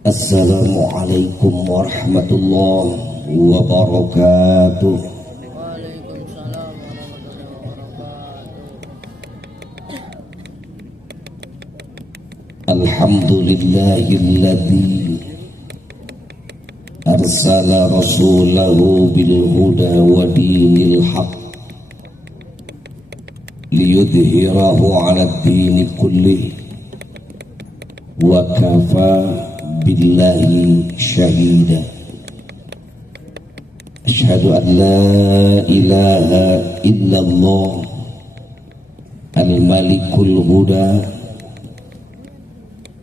Assalamualaikum warahmatullahi wabarakatuh. Waalaikumsalam warahmatullahi wabarakatuh. Alhamdulillahilladzi arsala rasulahu bil huda wa dinil haq liyudhhirahu 'ala ad-dini kullih wa kafa billahi syahida. Asyhadu an la ilaha illallah al-malikul huda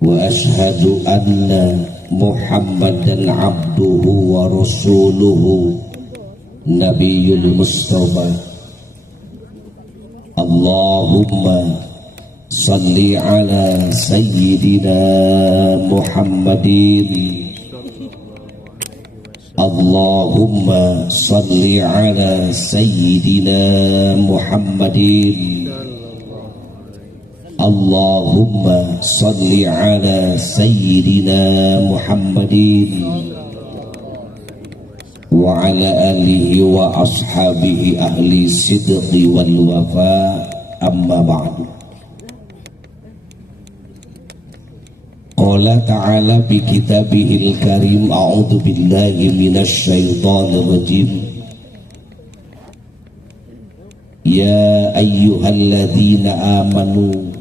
wa asyhadu anna muhammadan abduhu wa rasuluhu nabiyul mustafa. Allahumma salli ala sayyidina Muhammadin. Allahumma salli ala sayyidina Muhammadin. Allahumma salli ala sayyidina Muhammadin wa ala alihi wa ashabihi ahli sidqi wal wafa. Amma ba'du. Qala ta'ala bi kitabihil karim, a'udzu billahi minasy syaithanir rajim. Ya ayyuhalladzina amanu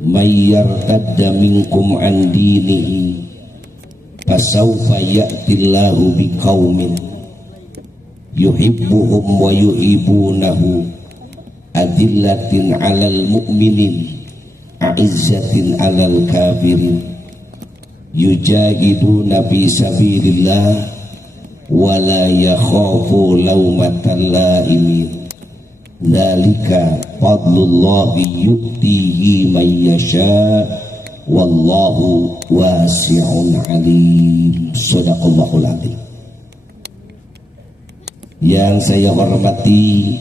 may yartadda minkum an dinihi fasawfa ya'tillahu biqaumin yuhibbuhum wa yuhibbunahu adillatin 'alal mu'minin a'izzatin 'alal kafirin yujahiduna fi sabilillah wa la yakhafu lawmatal laimin. Dzalika fadlullahi yu'tihi man yasha wallahu wasi'un 'alim. Shadaqallahul 'azim. Yang saya hormati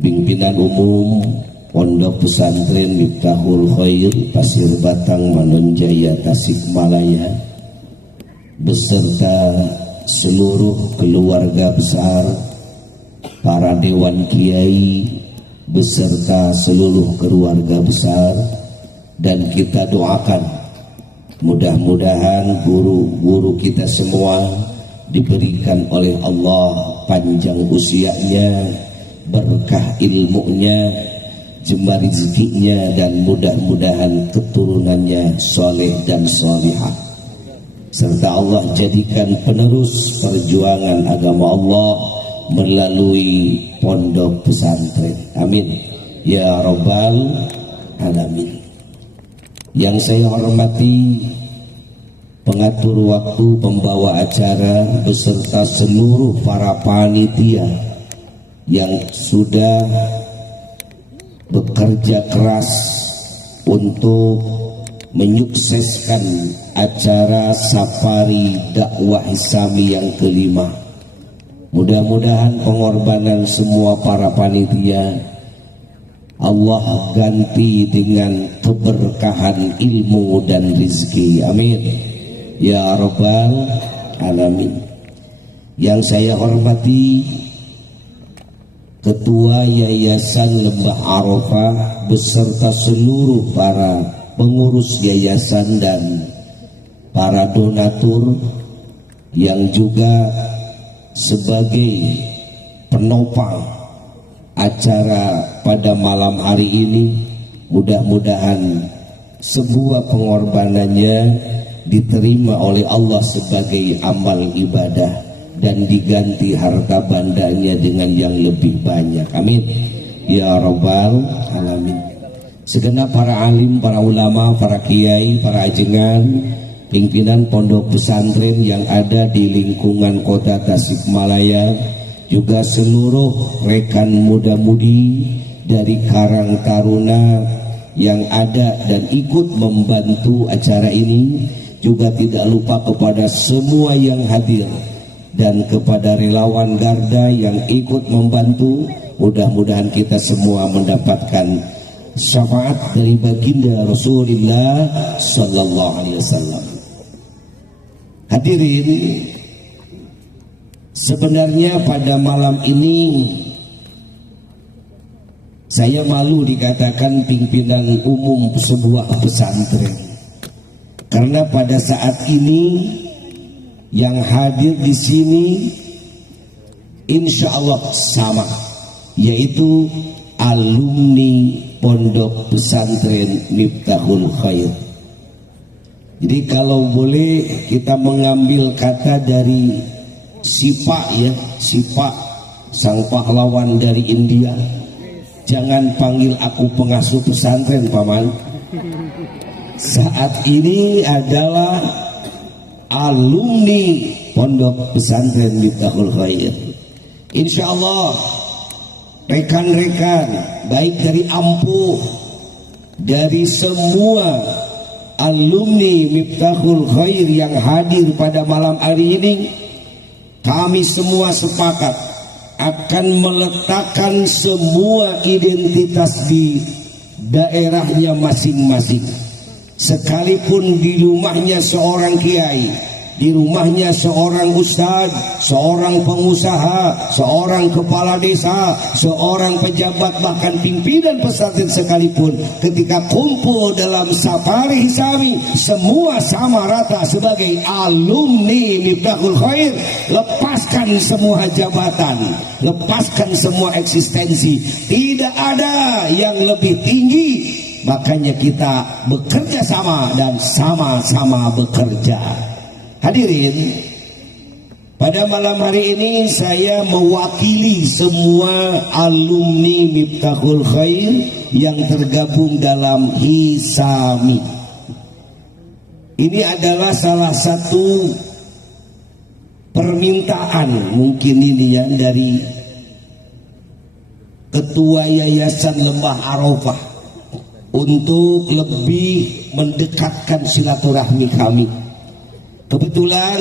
pimpinan umum Pondok Pesantren Miftahul Khair Pasir Batang Manonjaya Tasikmalaya beserta seluruh keluarga besar, para dewan kiai beserta seluruh keluarga besar, dan kita doakan mudah-mudahan guru-guru kita semua diberikan oleh Allah panjang usianya, berkah ilmunya, jembar rezekinya, dan mudah-mudahan keturunannya soleh dan solihah, serta Allah jadikan penerus perjuangan agama Allah melalui pondok pesantren. Amin ya rabbal alamin. Yang saya hormati pengatur waktu, pembawa acara beserta seluruh para panitia yang sudah bekerja keras untuk menyukseskan acara safari dakwah Islami yang kelima. Mudah-mudahan pengorbanan semua para panitia Allah ganti dengan keberkahan ilmu dan rizki. Amin ya rabbal alamin. Yang saya hormati Ketua Yayasan Lembah Arafah beserta seluruh para pengurus yayasan dan para donatur yang juga sebagai penopang acara pada malam hari ini. Mudah-mudahan sebuah pengorbanannya diterima oleh Allah sebagai amal ibadah dan diganti harta bandanya dengan yang lebih banyak. Amin ya rabbal alamin. Segenap para alim, para ulama, para kiai, para ajengan, pimpinan pondok pesantren yang ada di lingkungan kota Tasikmalaya, juga seluruh rekan muda-mudi dari Karang Taruna yang ada dan ikut membantu acara ini, juga tidak lupa kepada semua yang hadir dan kepada relawan Garda yang ikut membantu. Mudah-mudahan kita semua mendapatkan syafaat dari baginda Rasulullah sallallahu alaihi wasallam. Hadirin, sebenarnya pada malam ini saya malu dikatakan pimpinan umum sebuah pesantren, karena pada saat ini yang hadir di sini insya Allah sama, yaitu alumni Pondok Pesantren Miftahul Khair. Jadi kalau boleh kita mengambil kata dari Sipa, ya, Sipa sang pahlawan dari India. Jangan panggil aku pengasuh pesantren, paman. Saat ini adalah alumni Pondok Pesantren Miftahul Khair. Insya Allah rekan-rekan baik dari Ampuh, dari semua alumni Miftahul Khair yang hadir pada malam hari ini, kami semua sepakat akan meletakkan semua identitas di daerahnya masing-masing. Sekalipun di rumahnya seorang kiai, di rumahnya seorang ustadz, seorang pengusaha, seorang kepala desa, seorang pejabat, bahkan pimpinan pesantren sekalipun, ketika kumpul dalam safari hisami, semua sama rata sebagai alumni Miftahul Khair. Lepaskan semua jabatan, lepaskan semua eksistensi, tidak ada yang lebih tinggi. Makanya kita bekerja sama dan sama-sama bekerja. Hadirin, pada malam hari ini saya mewakili semua alumni Miftahul Khair yang tergabung dalam Hisami. Ini adalah salah satu permintaan mungkin ini ya dari Ketua Yayasan Lembah Arafah untuk lebih mendekatkan silaturahmi kami. Kebetulan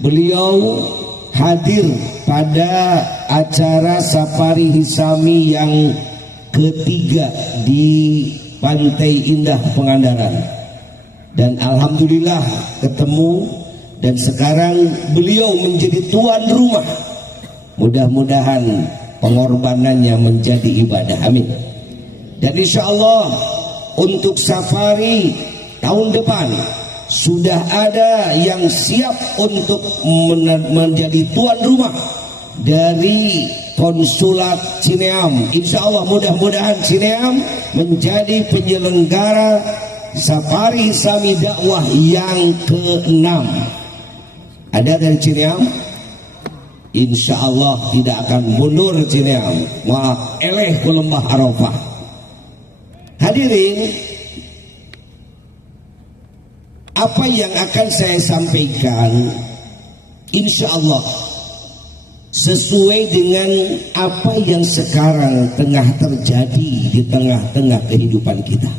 beliau hadir pada acara Safari Hisami yang ketiga di Pantai Indah Pangandaran, dan alhamdulillah ketemu, dan sekarang beliau menjadi tuan rumah. Mudah-mudahan pengorbanannya menjadi ibadah, amin. Dan insya Allah untuk safari tahun depan sudah ada yang siap untuk menjadi tuan rumah dari Konsulat Cineam. Insya Allah mudah-mudahan Cineam menjadi penyelenggara Safari Hisami dakwah yang ke-6. Ada dari Cineam? Insya Allah tidak akan mundur Cineam, malah eleh ke Lembah Arafah. Hadirin, apa yang akan saya sampaikan insya Allah sesuai dengan apa yang sekarang tengah terjadi di tengah-tengah kehidupan kita.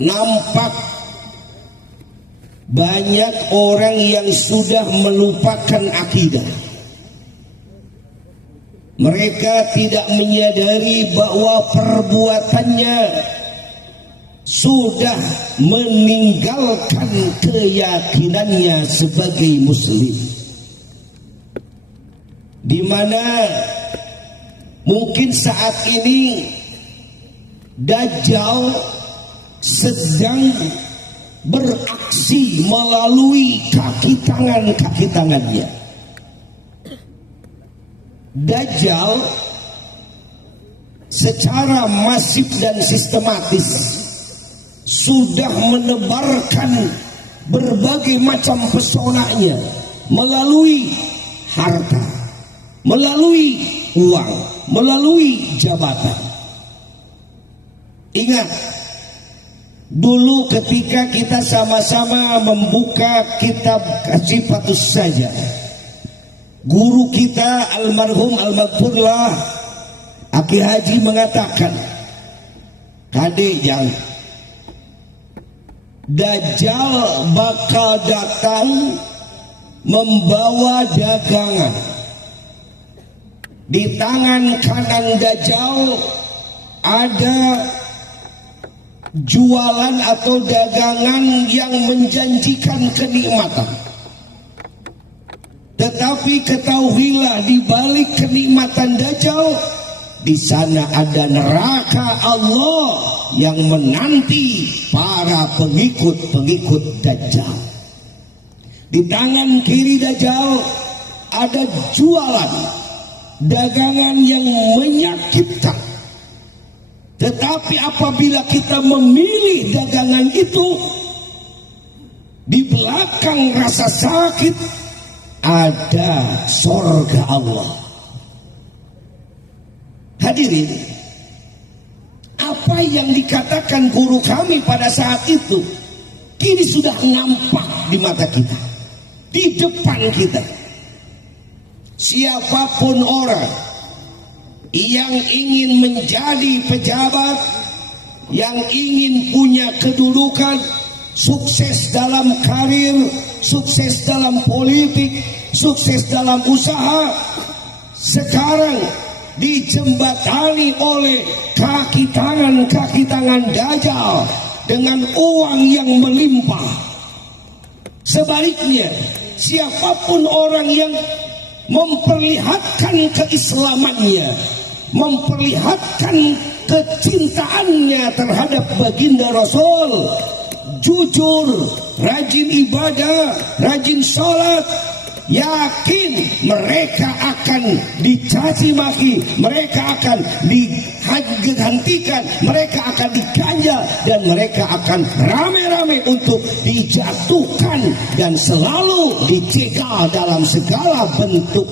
Nampak banyak orang yang sudah melupakan akidah. Mereka tidak menyadari bahwa perbuatannya sudah meninggalkan keyakinannya sebagai muslim, di mana mungkin saat ini Dajjal sedang beraksi melalui kaki tangannya. Dajjal secara masif dan sistematis sudah menebarkan berbagai macam pesonanya melalui harta, melalui uang, melalui jabatan. Ingat, dulu ketika kita sama-sama membuka kitab Sifatus Saja, guru kita almarhum al-maghfurlah Aki Haji mengatakan, Kadejang, Dajjal bakal datang membawa dagangan, Di tangan kanan Dajjal ada jualan atau dagangan yang menjanjikan kenikmatan. Tetapi ketahuilah, di balik kenikmatan Dajjal, di sana ada neraka Allah yang menanti para pengikut-pengikut Dajjal. Di tangan kiri Dajjal ada jualan dagangan yang menyakitkan. Tetapi apabila kita memilih dagangan itu, di belakang rasa sakit ada sorga Allah. Hadirin, apa yang dikatakan guru kami pada saat itu kini sudah nampak di mata kita, di depan kita. Siapapun orang yang ingin menjadi pejabat, yang ingin punya kedudukan, sukses dalam karir, sukses dalam politik, sukses dalam usaha, sekarang dijembatani oleh kaki tangan Dajjal dengan uang yang melimpah. Sebaliknya, siapapun orang yang memperlihatkan keislamannya, memperlihatkan kecintaannya terhadap baginda Rasul, jujur, rajin ibadah, rajin sholat, yakin mereka akan dicaci maki, mereka akan dihentikan, mereka akan diganjal, dan mereka akan rame-rame untuk dijatuhkan dan selalu dicegal dalam segala bentuk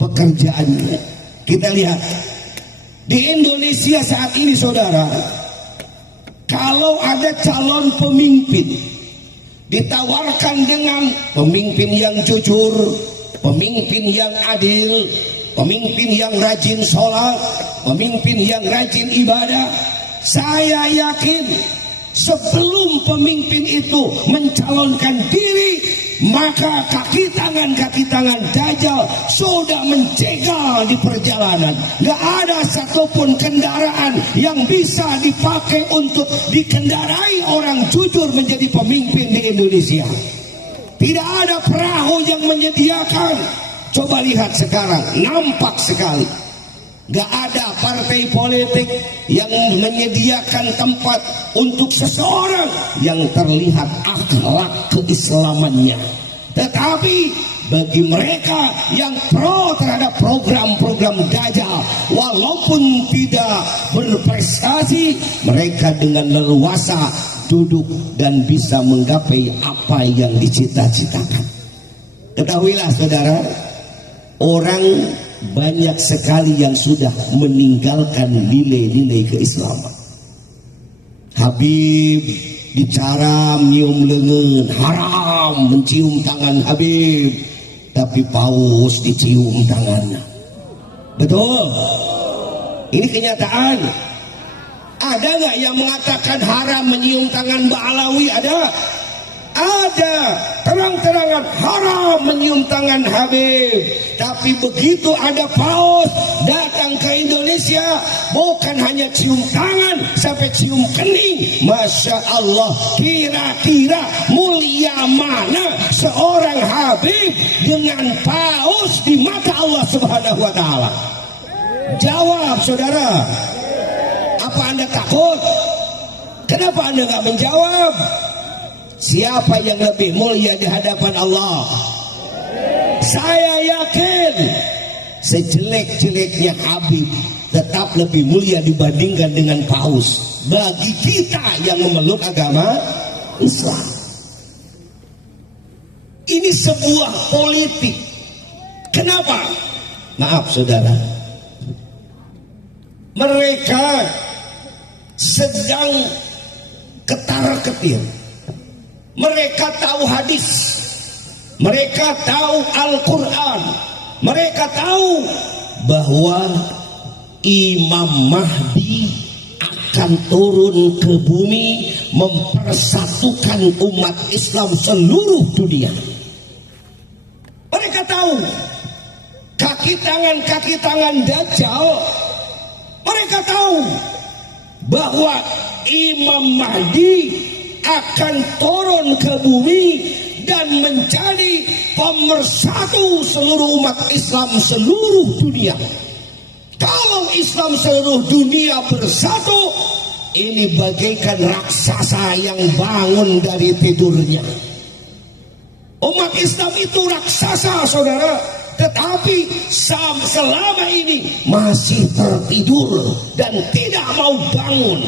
pekerjaannya. Kita lihat di Indonesia saat ini, saudara, kalau ada calon pemimpin ditawarkan dengan pemimpin yang jujur, pemimpin yang adil, pemimpin yang rajin sholat, pemimpin yang rajin ibadah, saya yakin sebelum pemimpin itu mencalonkan diri, maka kaki tangan Dajjal sudah mencegal di perjalanan. Gak ada satupun kendaraan yang bisa dipakai untuk dikendarai orang jujur menjadi pemimpin di Indonesia. Tidak ada perahu yang menyediakan. Coba lihat sekarang, nampak sekali. Gak ada partai politik yang menyediakan tempat untuk seseorang yang terlihat akhlak keislamannya. Tetapi bagi mereka yang pro terhadap program-program Dajjal, walaupun tidak berprestasi, mereka dengan leluasa duduk dan bisa menggapai apa yang dicita-citakan. Ketahuilah saudara, orang banyak sekali yang sudah meninggalkan nilai-nilai keislaman. Habib bicara nyium lengan, haram mencium tangan Habib, tapi paus dicium tangannya. Betul? Ini kenyataan. Ada nggak yang mengatakan haram menyium tangan Mbak Alawi? Ada? Ada. Terang-terangan haram menyium tangan Habib. Tapi begitu ada paus datang ke Indonesia, bukan hanya cium tangan, sampai cium kening. Masya Allah, kira-kira mulia mana seorang Habib dengan paus di mata Allah Subhanahu wa Ta'ala? Jawab saudara. Apa Anda takut? Kenapa Anda nggak menjawab? Siapa yang lebih mulia di hadapan Allah? Saya yakin sejelek-jeleknya Habib tetap lebih mulia dibandingkan dengan paus bagi kita yang memeluk agama Islam. Ini sebuah politik. Kenapa? Maaf saudara, mereka sedang ketar-ketir. Mereka tahu hadis, mereka tahu Al-Quran, mereka tahu bahwa Imam Mahdi akan turun ke bumi mempersatukan umat Islam seluruh dunia. Mereka tahu kaki tangan Dajjal, mereka tahu bahwa Imam Mahdi akan turun ke bumi dan menjadi pemersatu seluruh umat Islam seluruh dunia. Kalau Islam seluruh dunia bersatu, ini bagaikan raksasa yang bangun dari tidurnya. Umat Islam itu raksasa, saudara, tetapi selama ini masih tertidur dan tidak mau bangun.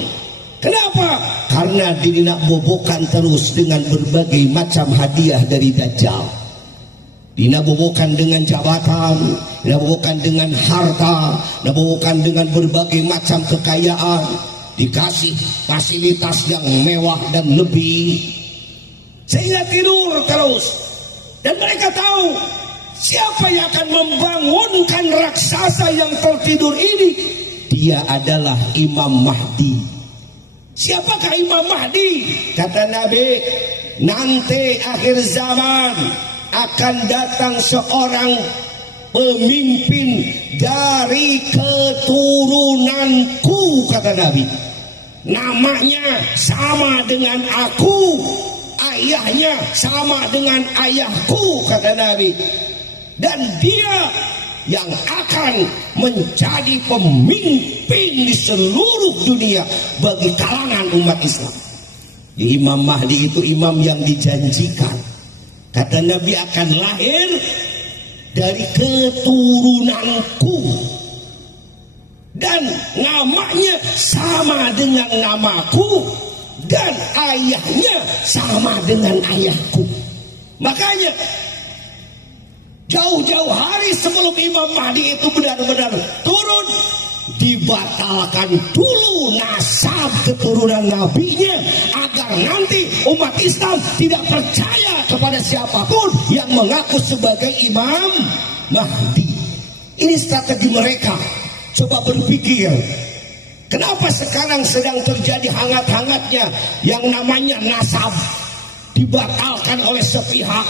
Kenapa? Karena dinabobokan terus dengan berbagai macam hadiah dari Dajjal. Dinabobokan dengan jabatan, dinabobokan dengan harta, dinabobokan dengan berbagai macam kekayaan, dikasih fasilitas yang mewah dan lebih, sehingga tidur terus. Dan mereka tahu siapa yang akan membangunkan raksasa yang tertidur ini. Dia adalah Imam Mahdi. Siapakah Imam Mahdi? Kata Nabi, nanti akhir zaman akan datang seorang pemimpin dari keturunanku, kata Nabi. Namanya sama dengan aku, ayahnya sama dengan ayahku, kata Nabi. Dan dia yang akan menjadi pemimpin di seluruh dunia bagi kalangan umat Islam. Imam Mahdi itu imam yang dijanjikan. Kata Nabi akan lahir dari keturunanku dan namanya sama dengan namaku dan ayahnya sama dengan ayahku. Makanya jauh-jauh hari sebelum Imam Mahdi itu benar-benar turun, dibatalkan dulu nasab keturunan nabinya agar nanti umat Islam tidak percaya kepada siapapun yang mengaku sebagai Imam Mahdi. Ini strategi mereka. Coba berpikir, kenapa sekarang sedang terjadi hangat-hangatnya yang namanya nasab, dibatalkan oleh sepihak,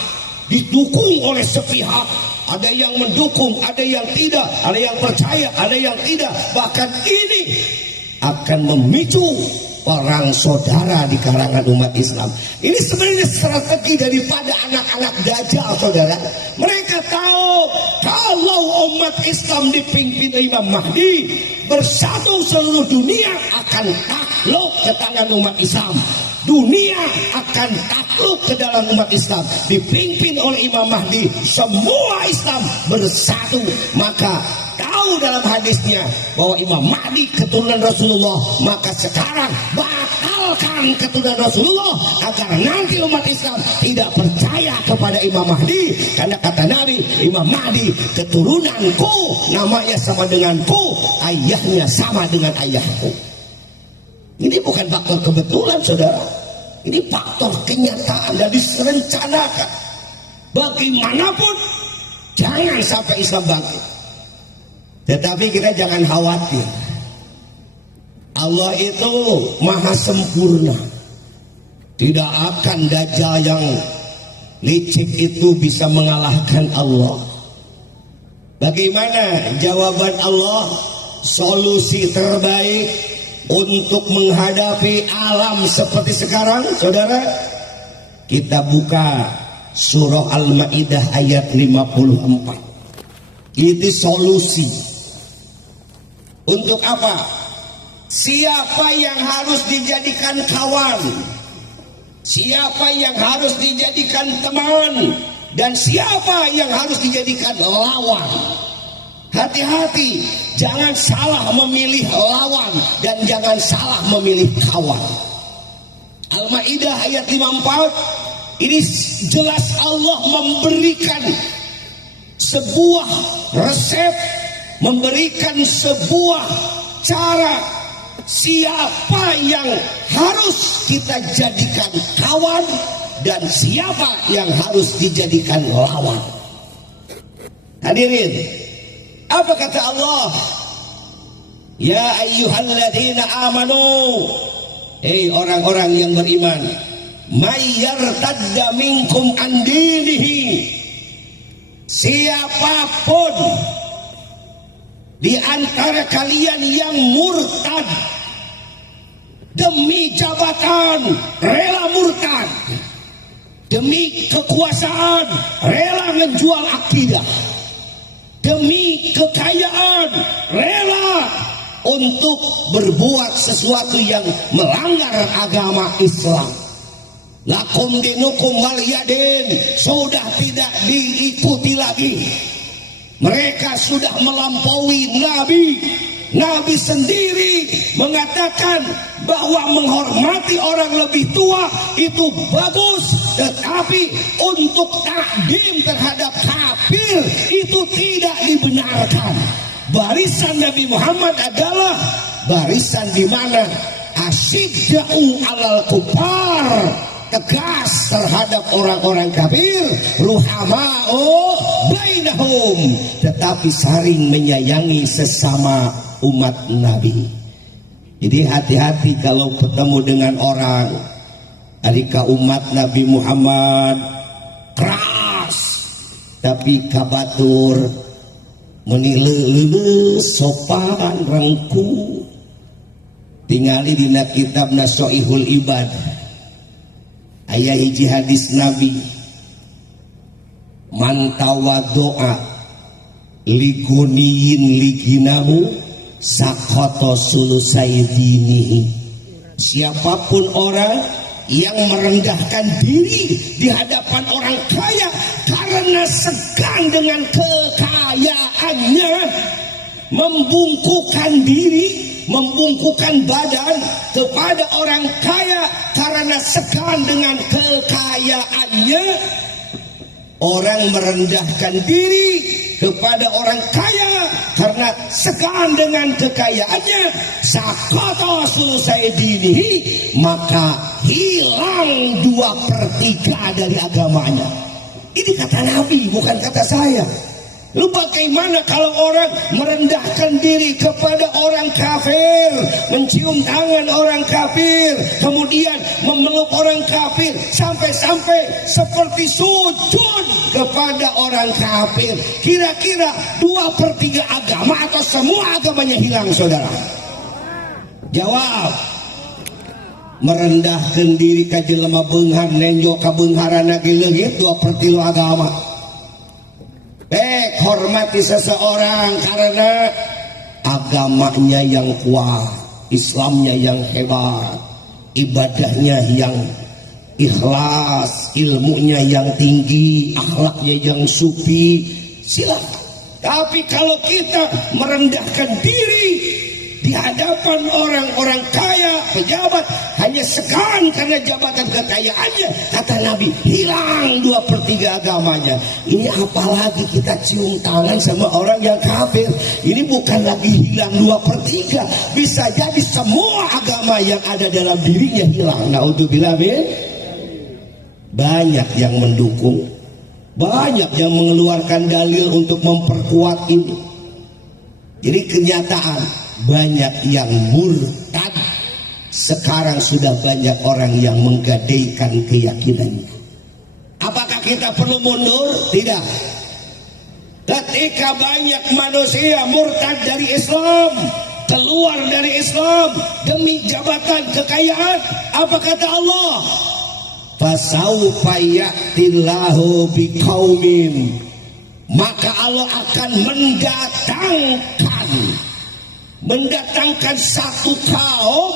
didukung oleh sepihak. Ada yang mendukung, ada yang tidak, ada yang percaya, ada yang tidak. Bahkan ini akan memicu perang saudara di kalangan umat Islam. Ini sebenarnya strategi daripada anak-anak Dajjal, saudara. Mereka tahu kalau umat Islam dipimpin Imam Mahdi, bersatu seluruh dunia akan takluk ke tangan umat Islam. Dunia akan takluk ke dalam umat Islam dipimpin oleh Imam Mahdi. Semua Islam bersatu. Maka tahu dalam hadisnya bahwa Imam Mahdi keturunan Rasulullah, maka sekarang batalkan keturunan Rasulullah agar nanti umat Islam tidak percaya kepada Imam Mahdi. Karena kata Nabi, Imam Mahdi keturunanku, namanya sama denganku, ayahnya sama dengan ayahku. Ini bukan faktor kebetulan, saudara. Ini faktor kenyataan dan direncanakan. Bagaimanapun, jangan sampai Islam bangkit. Tetapi kita jangan khawatir. Allah itu maha sempurna. Tidak akan Dajjal yang licik itu bisa mengalahkan Allah. Bagaimana jawaban Allah? Solusi terbaik untuk menghadapi alam seperti sekarang, saudara, kita buka surah Al-Maidah ayat 54. Itu solusi. Untuk apa? Siapa yang harus dijadikan kawan? Siapa yang harus dijadikan teman? Dan siapa yang harus dijadikan lawan? Hati-hati, jangan salah memilih lawan dan jangan salah memilih kawan. Al-Maidah ayat 54, ini jelas Allah memberikan sebuah resep, memberikan sebuah cara siapa yang harus kita jadikan kawan dan siapa yang harus dijadikan lawan. Hadirin, apa kata Allah? Ya ayyuhalladzina amanu, hei orang-orang yang beriman, may yartadda minkum an dinihi, siapapun di antara kalian yang murtad demi jabatan, rela murtad, demi kekuasaan, rela menjual akidah, demi kekayaan, rela untuk berbuat sesuatu yang melanggar agama Islam. Lakum dinukum waliyadin, sudah tidak diikuti lagi. Mereka sudah melampaui Nabi. Nabi sendiri mengatakan bahwa menghormati orang lebih tua itu bagus, tetapi untuk takdim terhadap kafir itu tidak dibenarkan. Barisan Nabi Muhammad adalah barisan di mana asyidda'u alal kufar, tegas terhadap orang-orang kafir, ruhama'u bainahum, tetapi saling menyayangi sesama umat Nabi. Jadi hati-hati kalau ketemu dengan orang adika umat Nabi Muhammad keras, tapi kabatur menilai sopan rengku. Tingali dina kitab Nasoihul Ibad ayah hiji hadis Nabi, man tawaddo'a liguniyin liginahu sakoto sulusai dinihi. Siapapun orang yang merendahkan diri di hadapan orang kaya karena segan dengan kekayaannya, membungkukkan diri, membungkukkan badan kepada orang kaya karena segan dengan kekayaannya. Orang merendahkan diri kepada orang kaya karena segan dengan kekayaannya, sakata sulusai dinihi, maka hilang 2/3 dari agamanya. Ini kata Nabi, bukan kata saya. Lu bagaimana kalau orang merendahkan diri kepada orang kafir, mencium tangan orang kafir, kemudian memeluk orang kafir, sampai-sampai seperti sujud kepada orang kafir? Kira-kira 2/3 agama atau semua agamanya hilang, saudara? Jawab. Merendahkan diri ka jelema beunghar, nenjo ka beungharana ge leungit 2/3 agama. Hormati seseorang karena agamanya yang kuat, Islamnya yang hebat, ibadahnya yang ikhlas, ilmunya yang tinggi, akhlaknya yang sufi, silakan. Tapi kalau kita merendahkan diri di hadapan orang-orang kaya, pejabat, hanya segan karena jabatan kekayaannya, kata Nabi, hilang 2/3 agamanya. Ini apalagi kita cium tangan sama orang yang kafir, ini bukan lagi hilang 2/3, bisa jadi semua agama yang ada dalam dirinya hilang. Naudzubillah min. Banyak yang mendukung, banyak yang mengeluarkan dalil untuk memperkuat ini. Jadi kenyataan banyak yang murtad. Sekarang sudah banyak orang yang menggadaikan keyakinannya. Apakah kita perlu mundur? Tidak. Ketika banyak manusia murtad dari Islam, keluar dari Islam demi jabatan kekayaan, apa kata Allah? Fasaufa ya'tillahu biqaumin, maka Allah akan mendatangkan satu kaum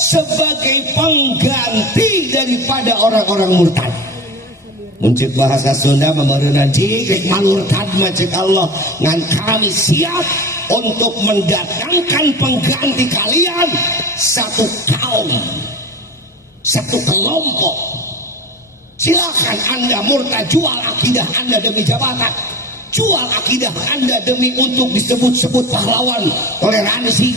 sebagai pengganti daripada orang-orang murtad. Muncul bahasa Sunda memerenan jika murtad macam Allah, ngan kami siap untuk mendatangkan pengganti kalian, satu kaum, satu kelompok. Silakan Anda murtad, jual akidah Anda demi jabatan, jual akidah Anda demi untuk disebut-sebut pahlawan, toleransi.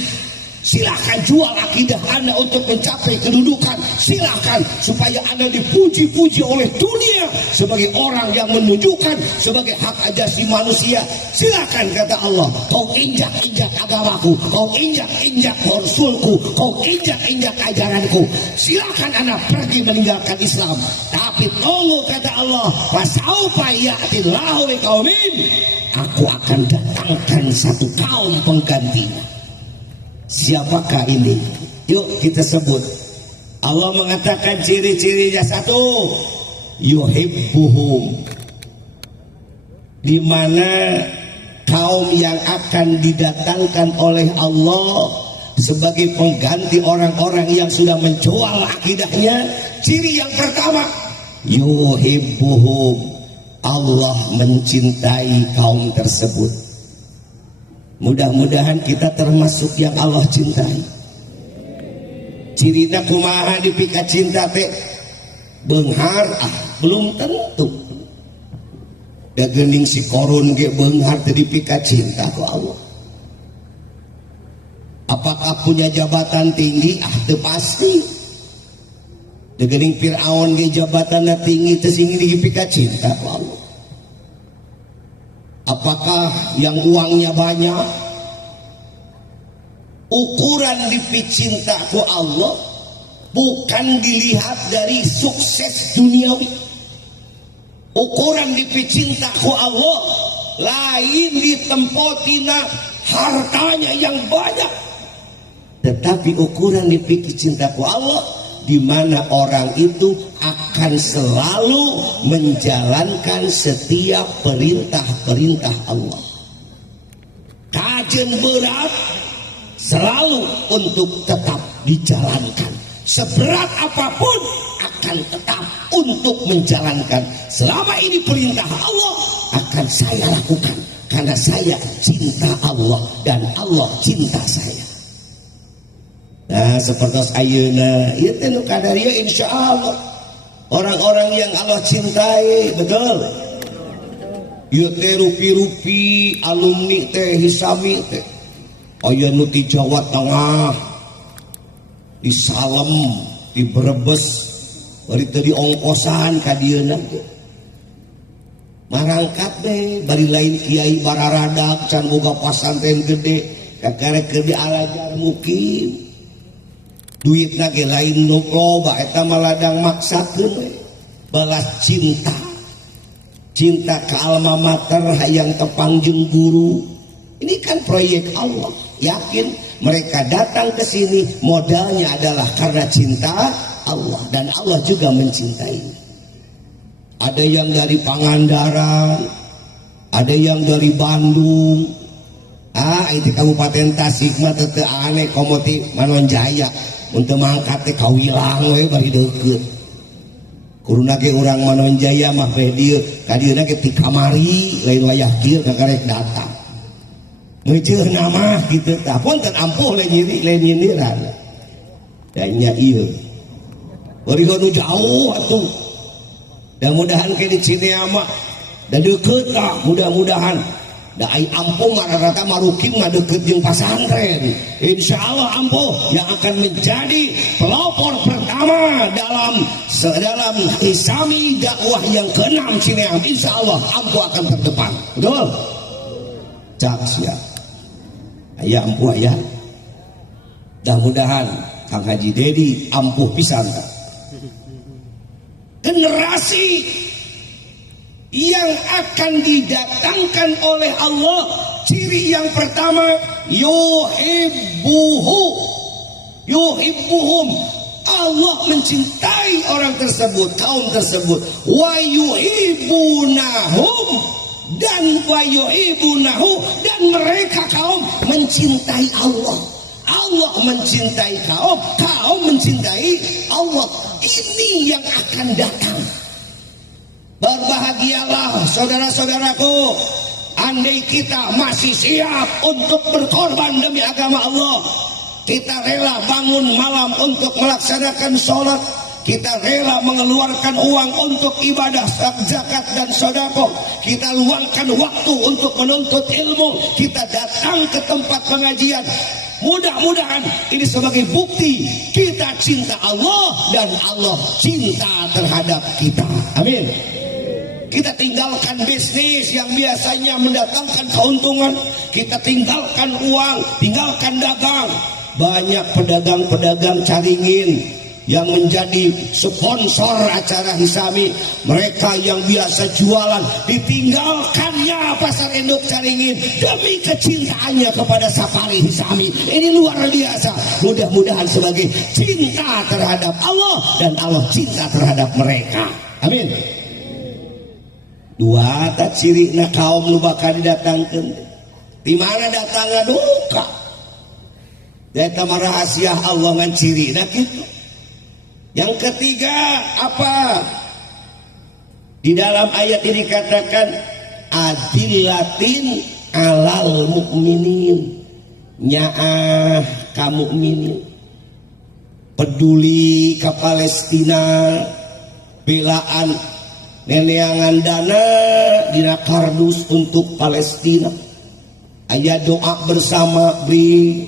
Silahkan jual akidah Anda untuk mencapai kedudukan. Silahkan supaya Anda dipuji-puji oleh dunia sebagai orang yang menunjukkan sebagai hak ajasi manusia. Silahkan, kata Allah, kau injak-injak agamaku, kau injak-injak Rasulku, kau injak-injak ajaranku. Silahkan Anda pergi meninggalkan Islam. Tapi tunggu, kata Allah, fasaufa ya'tillahu biqaumin, aku akan datangkan satu kaum penggantinya. Siapakah ini? Yuk kita sebut. Allah mengatakan ciri-cirinya satu, yuhibbuhum, di mana kaum yang akan didatangkan oleh Allah sebagai pengganti orang-orang yang sudah menjual akidahnya. Ciri yang pertama, yuhibbuhum, Allah mencintai kaum tersebut. Mudah-mudahan kita termasuk yang Allah cintai. Cirina kumaha dipika cinta teh? Beunghar belum tentu. Da geuning si korun ge beunghar teh dipika cinta ku Allah. Apakah punya jabatan tinggi? Teu pasti. Da geuning Firaun ge jabatanna tinggi teh sing dipika cinta ku Allah. Apakah yang uangnya banyak? Ukuran dipicinta ku Allah bukan dilihat dari sukses duniawi. Ukuran dipicinta ku Allah lain ditempotina hartanya yang banyak. Tetapi ukuran dipicinta ku Allah di mana orang itu akan selalu menjalankan setiap perintah-perintah Allah. Kajian berat selalu untuk tetap dijalankan. Seberat apapun akan tetap untuk menjalankan. Selama ini perintah Allah akan saya lakukan karena saya cinta Allah dan Allah cinta saya. Nah, seperti ayeuna ieu teh nu kadarieu insyaallah orang-orang yang Allah cintai, betul. Ieu teh rupi-rupi alumni teh hisami teh aya nu ti Jawa Tengah, di Salem, di Brebes, bari teh diongkosan ka dieuna teh. Marangkat deh bari lain kiai bararadak can boga pasantren gede kakarek di Alajar Mukim. Duit lagi lain loba eta maladang maksakeun balas cinta ke alma mater hayang tepangjung guru. Ini kan proyek Allah. Yakin mereka datang ke sini modalnya adalah karena cinta Allah dan Allah juga mencintai. Ada yang dari Pangandaran, ada yang dari Bandung. Itu Kabupaten Tasik mah teu aneh komoti Manonjaya. Untuk mangkat kau hilang we bari deukeut. Kuruna ge urang Manonjaya mah bae dieu, ka dieuna ge ti kamari lain wayah kieu kakarek datang. Ngeuceuna mah kitu tah. Punten ampuh lain nyindiran. Da nya ieu. Bari nu jauh atuh. Mudah-mudahan ke di Cineama da deukeut tah, mudah-mudahan. Da ai ampuh rata-rata marukim ngadeukeut jeung pasantren. Insyaallah ampuh yang akan menjadi pelopor pertama dalam hisami dakwah yang ke-6 Cineam. Insyaallah ampuh akan terdepan. Betul? Cak sia. Aya ampuh aya. Mudah-mudahan Kang Haji Dedi ampuh pisan. Generasi yang akan didatangkan oleh Allah, ciri yang pertama yuhibbuhum, Allah mencintai orang tersebut, kaum tersebut. Wa yuhibbunahum, dan wa yuhibbunahu, dan mereka kaum mencintai Allah. Allah mencintai kaum, kaum mencintai Allah. Ini yang akan datang. Berbahagialah saudara-saudaraku, andai kita masih siap untuk berkorban demi agama Allah. Kita rela bangun malam untuk melaksanakan sholat. Kita rela mengeluarkan uang untuk ibadah, zakat dan sedekah. Kita luangkan waktu untuk menuntut ilmu. Kita datang ke tempat pengajian. Mudah-mudahan ini sebagai bukti kita cinta Allah dan Allah cinta terhadap kita. Amin. Kita tinggalkan bisnis yang biasanya mendatangkan keuntungan. Kita tinggalkan uang, tinggalkan dagang. Banyak pedagang-pedagang caringin yang menjadi sponsor acara Hisami. Mereka yang biasa jualan, ditinggalkannya pasar induk caringin demi kecintaannya kepada safari Hisami. Ini luar biasa. Mudah-mudahan sebagai cinta terhadap Allah dan Allah cinta terhadap mereka. Amin. Dua tak ciri na kaum lu bakal didatangkan. Di mana datangnya duka. Data rahasia Allah ngan ciri na gitu. Yang ketiga apa? Di dalam ayat ini dikatakan adillatin alal mukminin. Nyaah kamu mukminin. Peduli ke Palestina, belaan neneangan dana dina kardus untuk Palestina. Aya doa bersama beri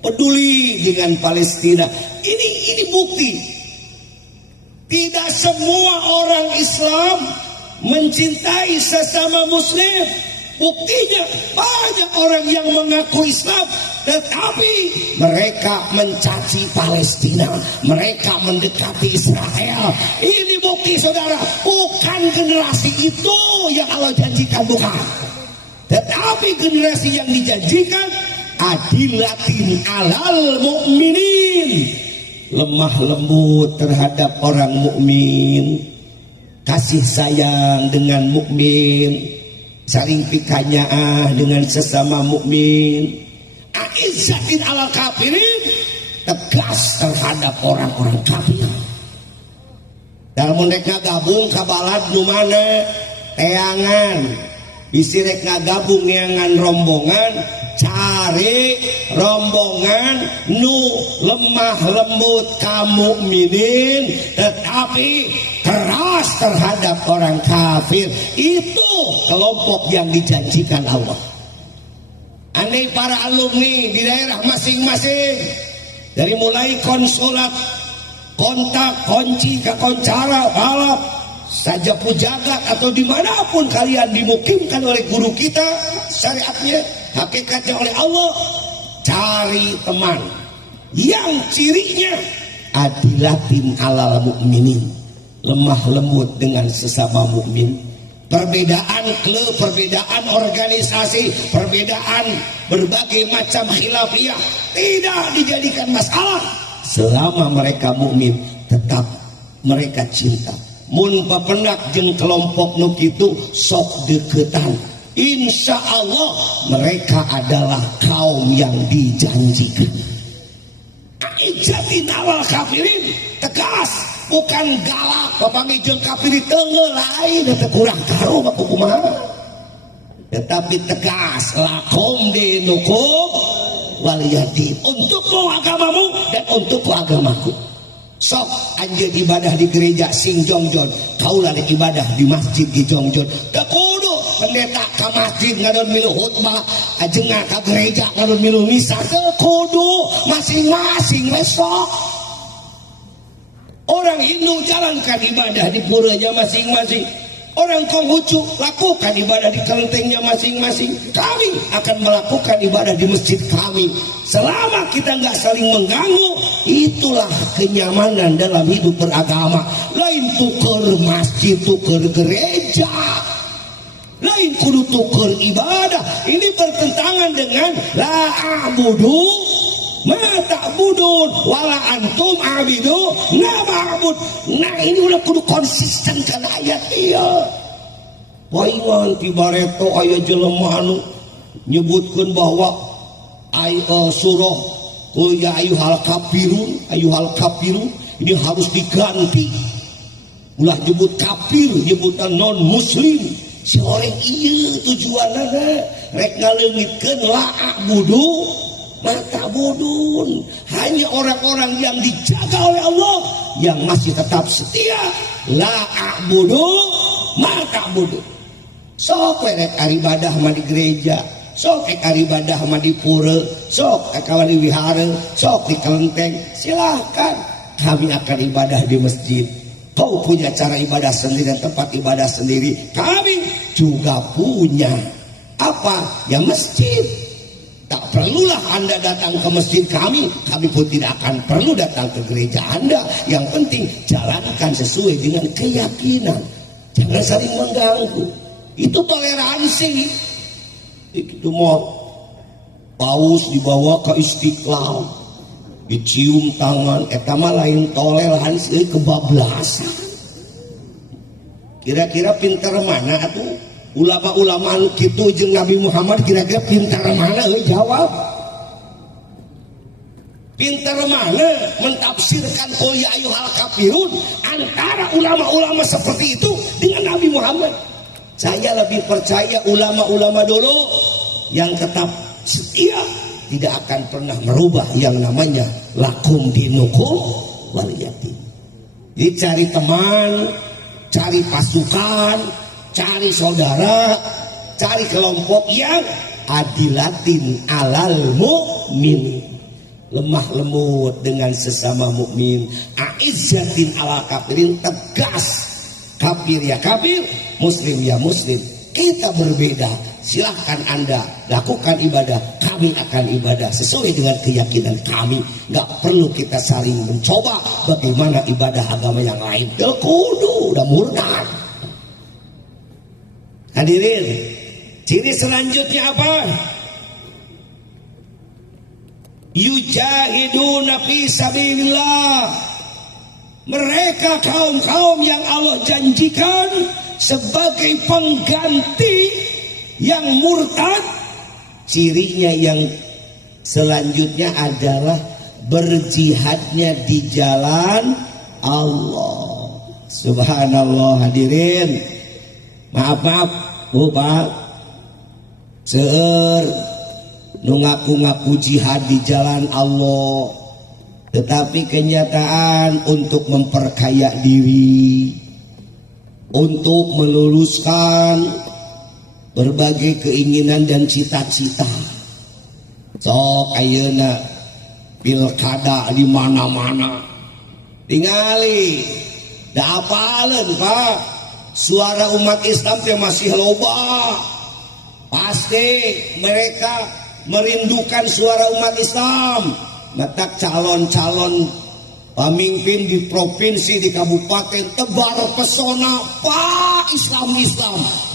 peduli dengan Palestina. Ini bukti. Tidak semua orang Islam mencintai sesama Muslim. Buktinya banyak orang yang mengaku Islam tetapi mereka mencaci Palestina, mereka mendekati Israel. Ini bukti saudara, bukan generasi itu yang Allah janjikan, bukan. Tetapi generasi yang dijanjikan adillatin alal mukminin, lemah lembut terhadap orang mukmin, kasih sayang dengan mukmin, saling pikanya dengan sesama mukmin. Aizzatin alal kafirin, tegas terhadap orang-orang kafir. Dalam mereka gabung ke balad nu mana teangan, bisi rek ngagabung ngeangan rombongan, cari rombongan nu lemah lembut kamu mukminin tetapi keras terhadap orang kafir. Itu kelompok yang dijanjikan Allah. Andai para alumni di daerah masing-masing, dari mulai konsulat, kontak, kunci, kekoncara, balap, saja pujagat atau dimanapun kalian dimukimkan oleh guru kita, syariatnya, hakikatnya oleh Allah, cari teman yang cirinya adillatin alal mukminin, lemah lembut dengan sesama mukmin. Perbedaan klub, perbedaan organisasi, perbedaan berbagai macam khilafiyah tidak dijadikan masalah selama mereka mukmin, tetap mereka cinta. Mun papenak jeung kelompok nu kitu sok deketan. Insya Allah mereka adalah kaum yang dijanjikan. Aijatin awal kafirin, tegas, bukan galak. Papangi jeung kafir teungeul lain teh kurang karuh aku kumaha. Tetapi tegas, lakum dinukum waliyadin, untukmu agamamu dan untukku agamaku. Sok anjeun ibadah di gereja sing jongjon, kaulah ibadah di masjid di jongjon. Teu kudu pendeta ka masjid ngadon milu khutbah, ajengan ka gereja ngadon milu misa. Teu kudu, masing-masing we sok. Orang Hindu jalankan ibadah di puranya masing-masing. Orang Konghucu lakukan ibadah di kelentengnya masing-masing. Kami akan melakukan ibadah di masjid kami. Selama kita nggak saling mengganggu, itulah kenyamanan dalam hidup beragama. Lain tuker masjid, tuker gereja, lain kudu tuker ibadah. Ini bertentangan dengan la a'budu ma ta'budun wala antum abidu na ma'bud. Nah ini udah kudu konsisten kan ayat iya. Paingan ti bareto aya jelema anu nyebutkeun bahwa surah qul ya ayyuhal kafirun ini harus diganti. Ulah nyebut kafir, nyebutan non muslim. Si orang ieu tujuanna rek ngaleungitkeun la a'budu mata budun, hanya orang-orang yang dijaga oleh Allah yang masih tetap setia. La a'budu mata budun. Sok werek ibadah mah di gereja, sok ibadah mah di pura, sok di wihara, sok di kelenteng, silahkan. Kami akan ibadah di masjid. Kau punya cara ibadah sendiri dan tempat ibadah sendiri. Kami juga punya apa? Ya masjid. Tak perlulah Anda datang ke masjid kami pun tidak akan perlu datang ke gereja Anda. Yang penting jalankan sesuai dengan keyakinan. Jangan saling mengganggu. Itu toleransi. Itu mau paus dibawa ke Istiqlal, dicium tangan, etama lain toleransi kebablasan. Kira-kira pintar mana tuh ulama-ulama gitu jeung Nabi Muhammad, kira-kira pintar mana? Jawab. Pintar mana mentafsirkan qul ya ayyuhal kafirun antara ulama-ulama seperti itu dengan Nabi Muhammad? Saya lebih percaya ulama-ulama dulu yang tetap setia, tidak akan pernah merubah yang namanya lakum dinukum waliyadin. Jadi cari teman, cari pasukan, cari saudara, cari kelompok yang adilatin alal mu'min, lemah lembut dengan sesama mukmin, aizzatin ala kafirin, tegas. Kafir ya kafir, muslim ya muslim. Kita berbeda, silahkan Anda lakukan ibadah, kami akan ibadah sesuai dengan keyakinan kami. Gak perlu kita saling mencoba bagaimana ibadah agama yang lain. Kudu udah murtad. Hadirin, ciri selanjutnya apa? Yujahiduna fi sabilillah. Mereka kaum-kaum yang Allah janjikan sebagai pengganti yang murtad. Cirinya yang selanjutnya adalah berjihadnya di jalan Allah. Subhanallah. Hadirin, maaf Bu Pak, seueur nu ngaku-ngaku jihad di jalan Allah, tetapi kenyataan untuk memperkaya diri, untuk meluluskan berbagai keinginan dan cita-cita. Sok ayeuna pilkada di mana-mana, tingali da apaleun Pak, suara umat Islam teh masih loba. Pasti mereka merindukan suara umat Islam. Mata calon-calon pemimpin di provinsi, di kabupaten tebar pesona Pak Islam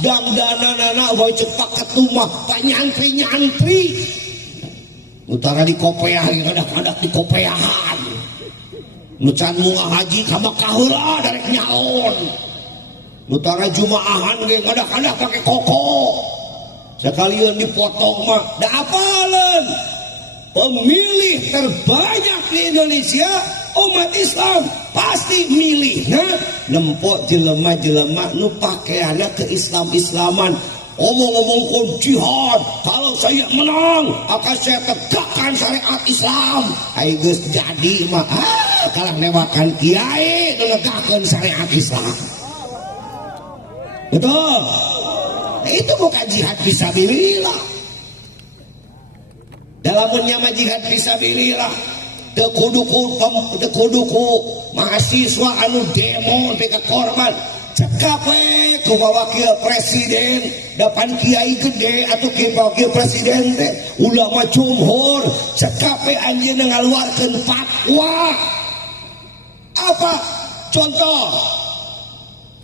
dan dana wajib paket rumah Pak nyantri utara di kopeah, kadang-kadang di kopeahan nucan munga haji kama kahula dari nyalon utara jumaahan kadang-kadang pakai koko sekalian dipotong mah da apalen. Pemilih terbanyak di Indonesia umat Islam pasti milih nempok jelema-jelema nu pakaiannya keislaman, omong-omong jihad, kalau saya menang akan saya tegakkan syariat Islam. Ayo geus jadi mah kalah newakan kiai menegakkan syariat Islam. Betul, itu bukan jihad fisabilillah. Dalam menyama jihad fisabilillah, tekuduku mahasiswa anu demo teka korban cekap ku wakil presiden depan kiai gede atau wakil presiden teh ulama jumhur cekap anjeun ngaluarkeun fatwa. Apa contoh?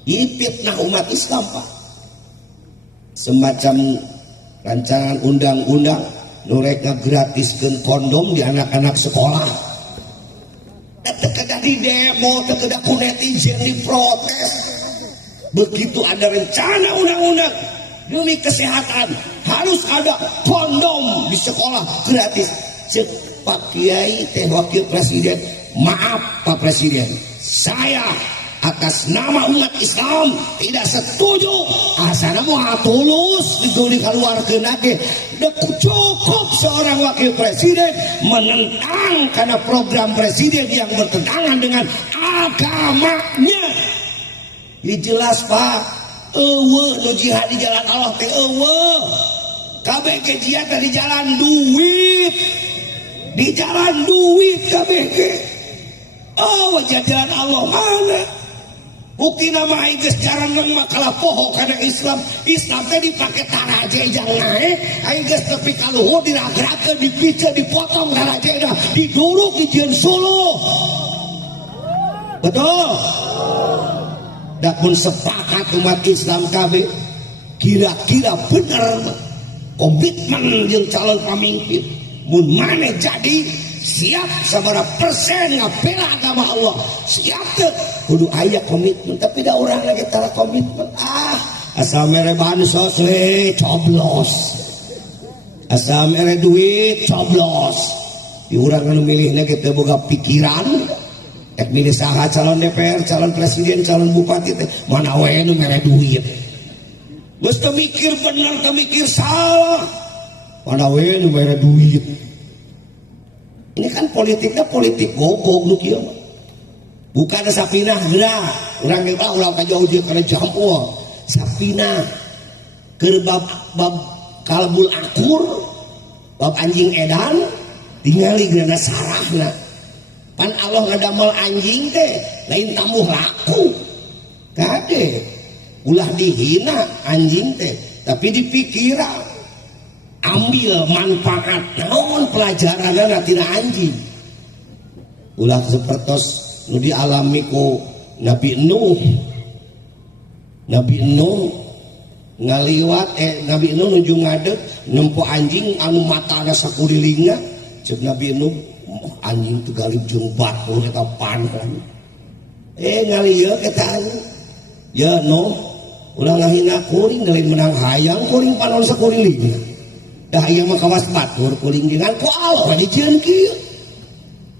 Ini fitnah umat Islam Pak, semacam rancangan undang-undang mereka gratiskan kondom di anak-anak sekolah. Terkedah di demo, terkedah ku netizen di protes. Begitu ada rencana undang-undang demi kesehatan harus ada kondom di sekolah gratis. Cek Pak Kiai teh wakil presiden, maaf Pak Presiden, saya atas nama umat Islam tidak setuju. Asana mau tulus ditulis keluarkeun ge. Cukup seorang wakil presiden menentang karena program presiden yang bertentangan dengan agamanya. Ini jelas Pak, eueuh nu jihad di jalan Allah teh eueuh. KBG jiat di jalan duit, di jalan duit KBG. Oh jajaran Allah mana? Bukti nama Aiges jaran nang makalah poho karena Islam teh dipakai taraje jang naik Aiges tepi kaluhur diragrakeun dipica dipotong taraje dah diduruk di Jieun Solo. Betul. Da pun sepakat umat Islam KB kira-kira bener komitmen jeung calon pemimpin mun maneh jadi siap sabaraha persen ngabela agama Allah siap teu kudu aya komitmen tapi da urang lagi tara komitmen asal mere bansos we coblos asal mere duit coblos di urang anu milihna ge teu boga pikiran ek milih saha calon DPR calon presiden calon bupati teh mana we nu mere duit geus teu mikir bener teu mikir salah mana we nu mere duit. Ini kan politiknya politik gogok nu kieu. Bukan sapina geura, urang ge ulah ka jauh dia kana jampur. Sapina keur bab kalbul akur, bab anjing edan tingali geuna sarahna. Pan Allah ngadamel anjing teh lain tamuh laku. Kade ulah dihina anjing teh, tapi dipikira ambil manfaat naon pelajaranna tina anjing ulah sapertos nu dialami ku Nabi Nuh ngaliwat Nabi Nuh nuju ngadeg nempo anjing anu matana sakurilinga ceuk Nabi Nuh anjing teu galib jeung batur eta panon ngalieu eta anjing ya Nuh ulah ngahina kuring lain menang hayang kuring panon sakurilinga dah iya mah kawas batur kuring dengan ku Allah dijieun kieu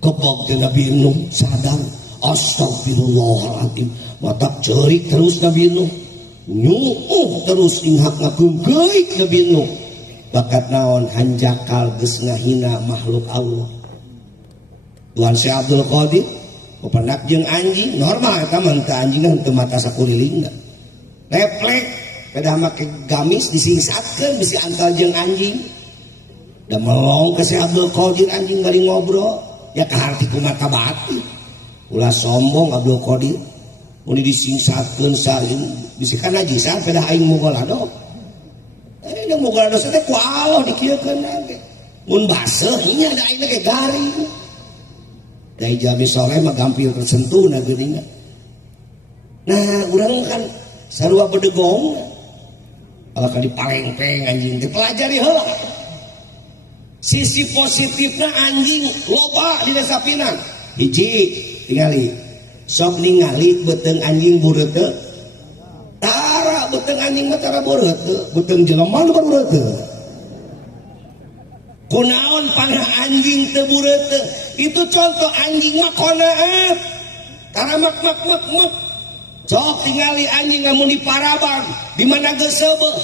kebog teh Nabi Nuh sadar astagfirullahaladzim matak ceurik terus Nabi Nuh nyuuh terus inghak ngageunggeuk Nabi Nuh bakat naon hanjakal geus ngahina makhluk Allah Tuhan Syekh Abdul Qadir papandak jeung anjing normal eta mah teu anjing teu mata sakurilinga leplek pada make gamis disingsatkeun bisi antal jeung anjing da melong ke Syekh Abdul Qadir anjing bari ngobrol ya kaharti ku mata batin ulah sombong Abdul Qadir mun disingsatkeun saeung bisi kana jisan pada aing mogolado yang mogolado teh ku Allah dikieukeun ge mun baseuh nya da aing ge garing dai jami sore mah gampil tersentuh na geuninga nah urang kan sarua bedegong kalau kali paleng-peng anjing dipelajari heula sisi positifnya anjing loba di desa Pinang hiji tingali sok ningali beteung anjing bureut teu tara beteung anjing mah tara bureut teu beteung jelema nu bureut teu kunaon panah anjing teu bureut teu itu contoh anjing mah qanaat tara mak sok tingali anjing ngamun di Paraban di mana geus seubeuh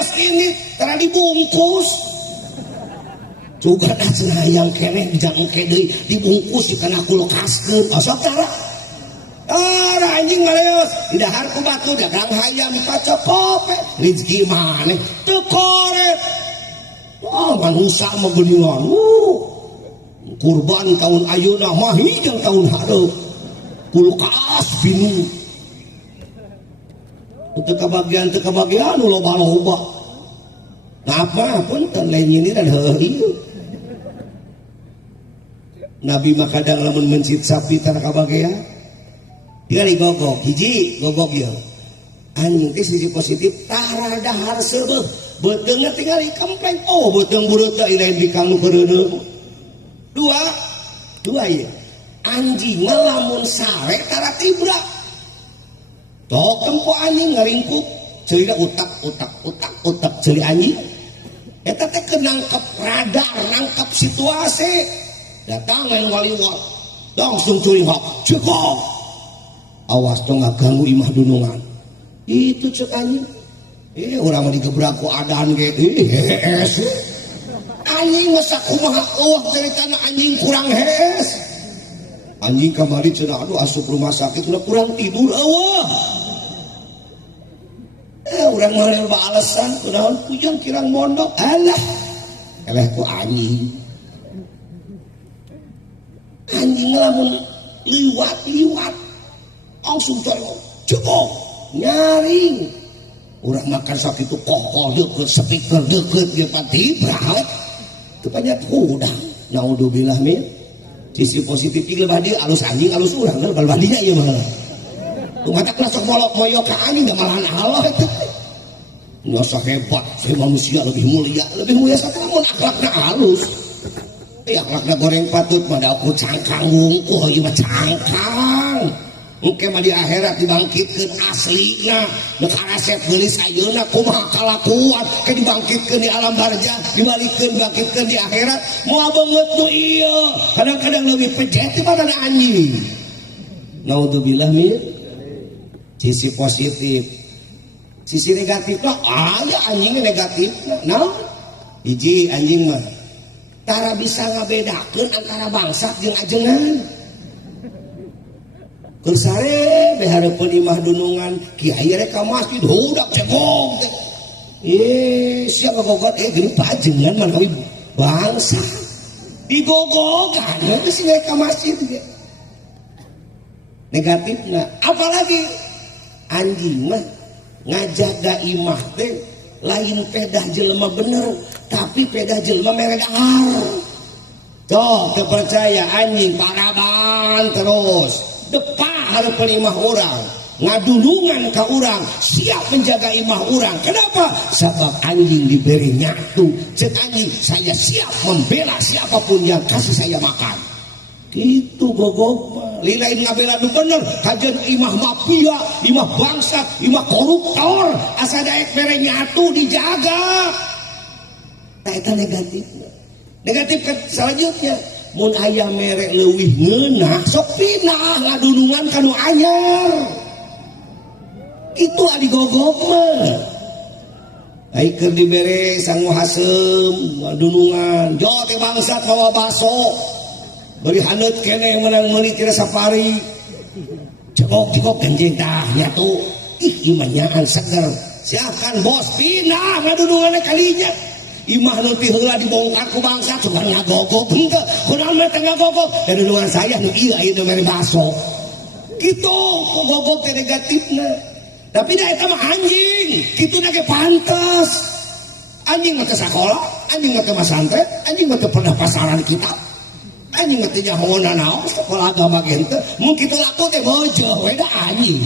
os ini tara dibungkus juga dah cenah hayang keneh dijang engke deui dibungkus kana kulkaskeun sok tara anjing maleos di dahar ku batu dagang hayam pacopope rezeki maneh teu korep manusia mah geuningan kurban tahun ayeuna mah hijau tahun hareup kulkas binu teu kabagian loba-loba ngapa punten lain ini dan heueuh Nabi mah kadang lamun mencit sapi tara kabagian tinggal gogok hiji gogok ieu anjing teh sisi positif tara dahar seubeuh beteungna tinggal kempleng beteung bureut teh lain di kanu keureuneuh dua ieu anjing lamun sare tara tibra tok tempo anjing ngaringkuk ceulina utak ceuli anjing eta teh keur nangkep radar nangkep situasi datang lain waliwat langsung curi hak cekok awas dong ngaganggu imah dunungan itu cek anjing urang mah digebrak ku adan ge hees anjing masa kumaha ceritana anjing kurang hees anjing kamari cenah aduh asup rumah sakit udah kurang tidur urang kirang mulai alasan kunaon pujang kirang mondok alah eleh ku anjing lamun liwat langsung cukup nyaring urang makan sakitu kokoh deket speaker deket ge patibra teu banyak hudang naudzubillah min sisi positif ieu badi alus anjing alus urang bal badinya ieu mah tumatak sok molok moyo ka anjing da malahan Allah itu nyasa hebat si manusia lebih mulia sakalamun akhlakna halus akhlakna goreng patut pada aku cangkang wungkuh ieu mah cangkang engke mah di akhirat dibangkitkeun aslina nu karasep geulis ayeuna kumaha kalakuan ke dibangkitkeun di alam barzah dibangkitkeun di akhirat moal beungeut nu ieu kadang-kadang leuwih pejet daripada anjing naudzubillah min sisi positif sisi negatif lah aya anjingnya negatif nah hiji anjing mah tara bisa ngabedakeun antara bangsat jeung ajengan keur sare behareupeun imah dunungan kiai rek ka masjid hudak cegog sia gogogan geuning pajengan manawi bangsa digogogan geus rek ka masjid ge negatifna apalagi anjing mah ngajaga imah teh lain pedah jelema bener tapi pedah jelema mere dahar tuh terpercaya anjing paraban terus depan hareupeun imah urang ngadulungan ka urang siap menjaga imah urang kenapa sabab anjing diberi nyatu cek anjing saya siap membela siapapun yang kasih saya makan gitu gogok lilain ngabela nu bener kajian imah mafia imah bangsat imah koruptor asa daek mere nyatu dijaga eta negatif kan selanjutnya mun aya mere leuwih ngeunah sok pindah ngadunungan kanu anyar itu adi gogok mah ai keur dibere sangu hasem ngadunungan jo teh bangsat bawa baso beri haneut kene menang meuli tira safari cekok genjing tah nyatu ih imanyaan seger siakan bos pindah ngadununganna kalinya imah nu ti heula dibongkar ku bangsa sugan ngagogok henteu kunaon mah teh ngagogok dadunungan saya nu ieu aya mere baso kitu ku gogok teh negatifna tapi da eta mah anjing kituna ge pantes anjing mah teh sakola anjing mah teh masantren anjing mah teh pernah pasaran kitab anjing mah teh nyahoona naon sekolah agama ge henteu mun kitu laku teh bojo we da anjing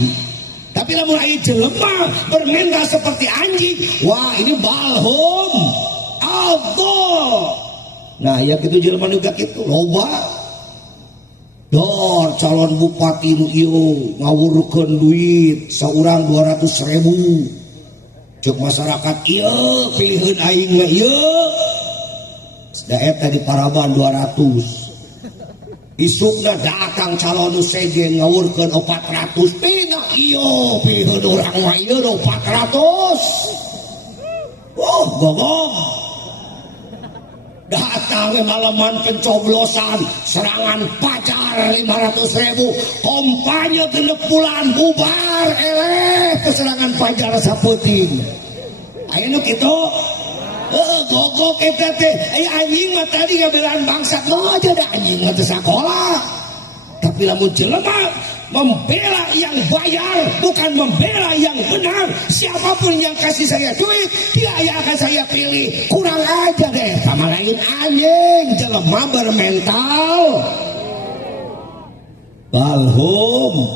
tapi lamun aya jelema bermain seperti anjing wah ini balhum Allah. Nah ya gitu jelema nu kitu loba dor calon bupati nu ieu ngawurkeun duit saurang 200.000 cek masyarakat ieu pilihan aing mah ieu da eta di Paraban 200 isukna datang calon nu sejen ngawurkeun 400 pindah ieu pilihan urang mah ieu 400 gogong datang malaman pencoblosan serangan pacar 500.000 kampanye genep bulan bubar serangan pacar saputing aya nu kitu gogok eta teh aya anjing mah tadi ngabelaan bangsat mah aja da anjing mah teh sakola tapi lamun jelema membela yang bayar bukan membela yang benar siapapun yang kasih saya duit dia yang akan saya pilih kurang aja deh sama lain anjing jelema bermental balhum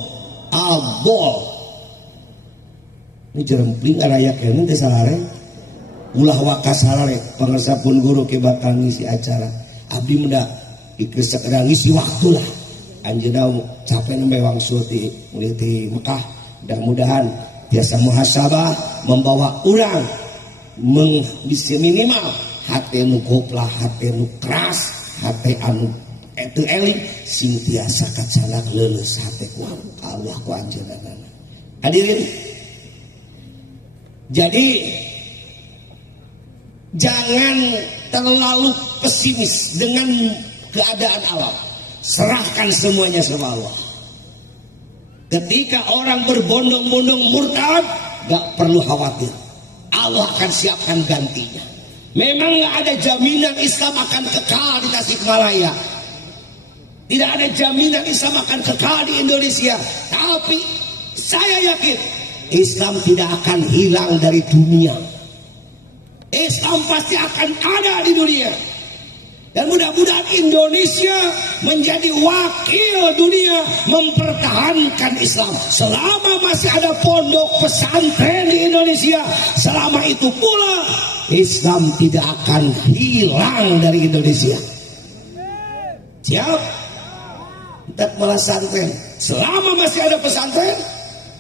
abol ini jerempling araya kene teh salare ulah wakas salare pangersapun guru ke bakal ngisi acara abdi muda ikeu sakedar ngisi waktu lah anjeunna capek nembe wangsul ti Mekah mudah-mudahan biasa muhasabah membawa urang bisa minimal hati nu goplah hati nu keras hati anu teu eling sing tiasa kacanak leuleus hati ku Allah ku anjeunna hadirin jadi jangan terlalu pesimis dengan keadaan alam. Serahkan semuanya sama Allah. Ketika orang berbondong-bondong murtad, gak perlu khawatir. Allah akan siapkan gantinya. Memang nggak ada jaminan Islam akan kekal di Tasikmalaya, tidak ada jaminan Islam akan kekal di Indonesia, tapi saya yakin Islam tidak akan hilang dari dunia. Islam pasti akan ada di dunia. Dan mudah-mudahan Indonesia menjadi wakil dunia mempertahankan Islam. Selama masih ada pondok pesantren di Indonesia, selama itu pula Islam tidak akan hilang dari Indonesia. Siap? Tak malah santren. Selama masih ada pesantren,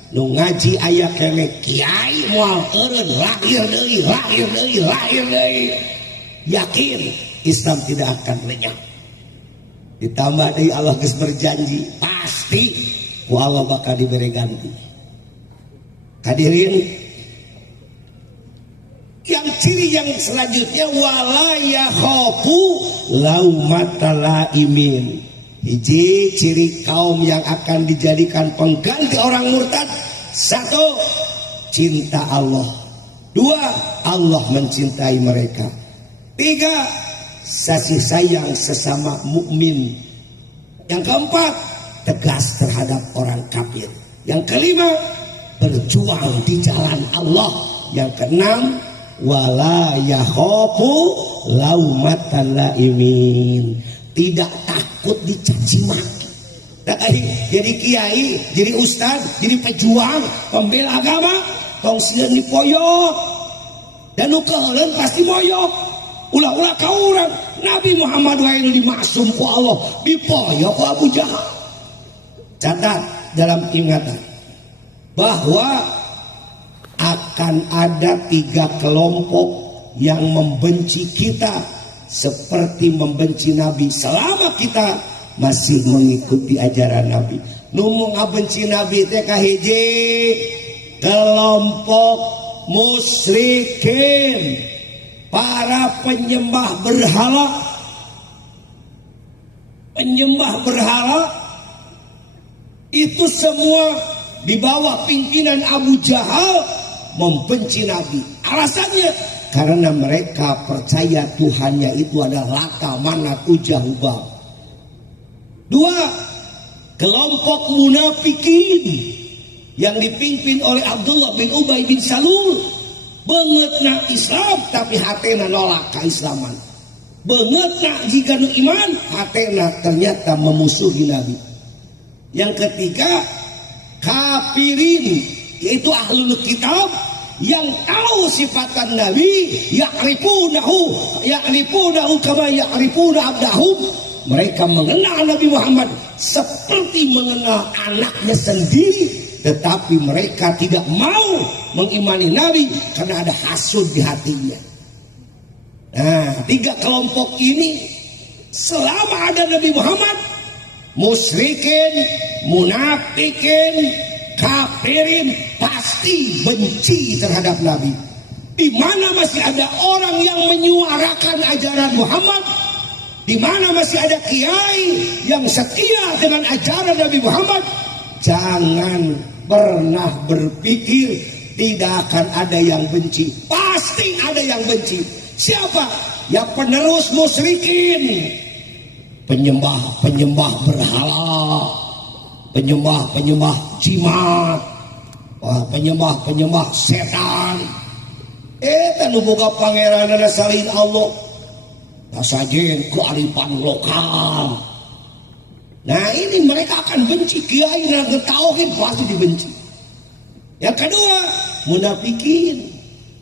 nu ngaji aya kene kiai moal eureun lahir deui. Yakin Islam tidak akan lenyap. Ditambah deui Allah geus berjanji pasti ku Allah bakal diberi ganti. Hadirin, yang ciri yang selanjutnya wala yakhafu laumata laimin. Hiji ciri kaum yang akan dijadikan pengganti orang murtad: satu, cinta Allah; dua, Allah mencintai mereka; tiga, kasih sayang sesama mukmin; yang keempat, tegas terhadap orang kafir; yang kelima, berjuang di jalan Allah; yang keenam, wala yakhafu laumata laimin, tidak takut dicaci maki. Jadi kiai, jadi ustad, jadi pejuang, pembela agama, tong sieun dipoyok. Dan nu keuleun pasti moyok. Ulah-ulah ka urang Nabi Muhammad wae nu dimaksum ku Allah dipoyok ku Abu Jahal. Catat dalam ingatan bahwa akan ada 3 kelompok yang membenci kita seperti membenci Nabi selama kita masih mengikuti ajaran Nabi. Nu ngabenci Nabi teh kahiji kelompok musyrikin, para penyembah berhala. Penyembah berhala itu semua di bawah pimpinan Abu Jahal membenci Nabi. Alasannya karena mereka percaya Tuhannya itu adalah Lata, Manat, Uzza, Hubal. Dua, kelompok munafikin yang dipimpin oleh Abdullah bin Ubay bin Salul. Beungeutna Islam tapi hatena nolak keislaman. Beungeutna jika nu iman, hatena ternyata memusuhi Nabi. Yang ketiga, kafirin, yaitu ahlul kitab yang tahu sifatan Nabi, ya'rifunahu kama ya'rifuna abdahum. Mereka mengenal Nabi Muhammad seperti mengenal anaknya sendiri, tetapi mereka tidak mau mengimani Nabi karena ada hasud di hatinya. Nah, 3 kelompok ini selama ada Nabi Muhammad, musyrikin, munafikin, kafirin pasti benci terhadap Nabi. Di mana masih ada orang yang menyuarakan ajaran Muhammad, di mana masih ada kiai yang setia dengan ajaran Nabi Muhammad, jangan pernah berpikir tidak akan ada yang benci. Pasti ada yang benci. Siapa? Ya penerus musyrikin, penyembah berhala, penyembah jimat, penyembah setan. Nu boga pangeranana salin Allah, sajen kearifan lokal. Nah ini mereka akan benci kiai dan tauhid, pasti dibenci. Yang kedua, munafikin.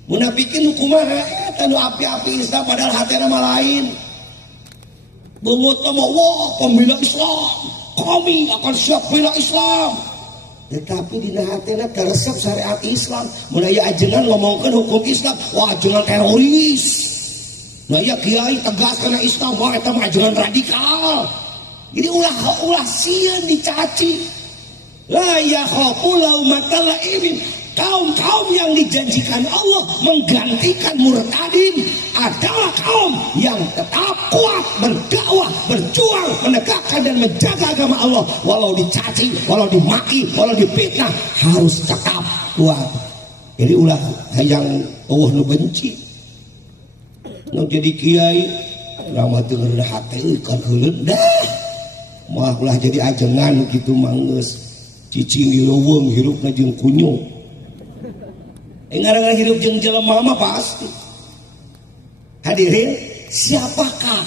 Munafikin kumaha eta nu api-api Islam padahal hatena mah lain. Beungeut mah wah pembela Islam, kami akan siap bela Islam. Tetapi dina hatena teresep syariat Islam. Mun aya ajengan ngomongkeun hukum Islam, wah ajengan teroris. Nah ya kiai tegas karena Islam, wah eta mah ajengan radikal. Jadi ulah sieun dicaci. La yakhafu laumata laimin. Kaum-kaum yang dijanjikan Allah menggantikan murtadin adalah kaum yang tetap kuat berdakwah, berjuang, menegakkan dan menjaga agama Allah. Walau dicaci, walau dimaki, walau difitnah, harus tetap kuat. Jadi ulah hayang nu benci nu jadi kiai lama teu ngeureun hate kan heuleun dah moal ulah jadi ajengan kitu mah geus cicing di leuweung hirupna jeung kunyung ngarangan hirup jeung jelema mah pasti. Hadirin, siapakah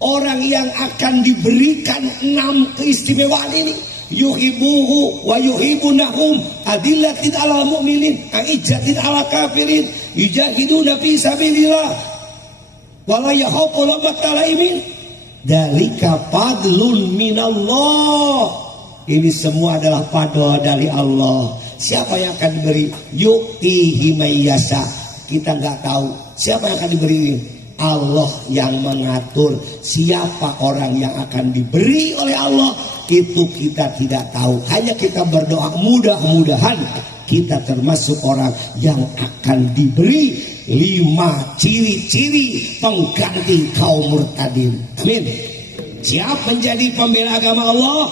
orang yang akan diberikan 6 keistimewaan ini? Yuhibuhu wa yuhibunahum adillatin alal mu'minin a'izzatin ala kafirin yujahiduna fi sabilillah wala yakhafu lawmata laimin dalika fadlun minallah. Ini semua adalah fadl dari Allah. Siapa yang akan diberi? Yu'tihi mayyasha. Kita nggak tahu siapa yang akan diberi. Allah yang mengatur siapa orang yang akan diberi oleh Allah, itu kita tidak tahu. Hanya kita berdoa mudah-mudahan kita termasuk orang yang akan diberi 5 ciri-ciri pengganti kaum murtadin. Amin. Siap menjadi pembela agama Allah?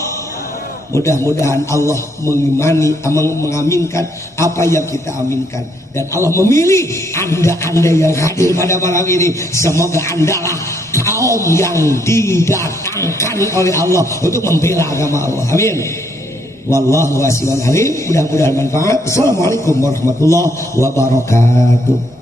Mudah-mudahan Allah mengaminkan apa yang kita aminkan, dan Allah memilih anda yang hadir pada malam ini. Semoga andalah kaum yang didatangkan oleh Allah untuk membela agama Allah. Amin. Wallahu wasi'un alim. Mudah-mudahan manfaat. Assalamualaikum warahmatullahi wabarakatuh.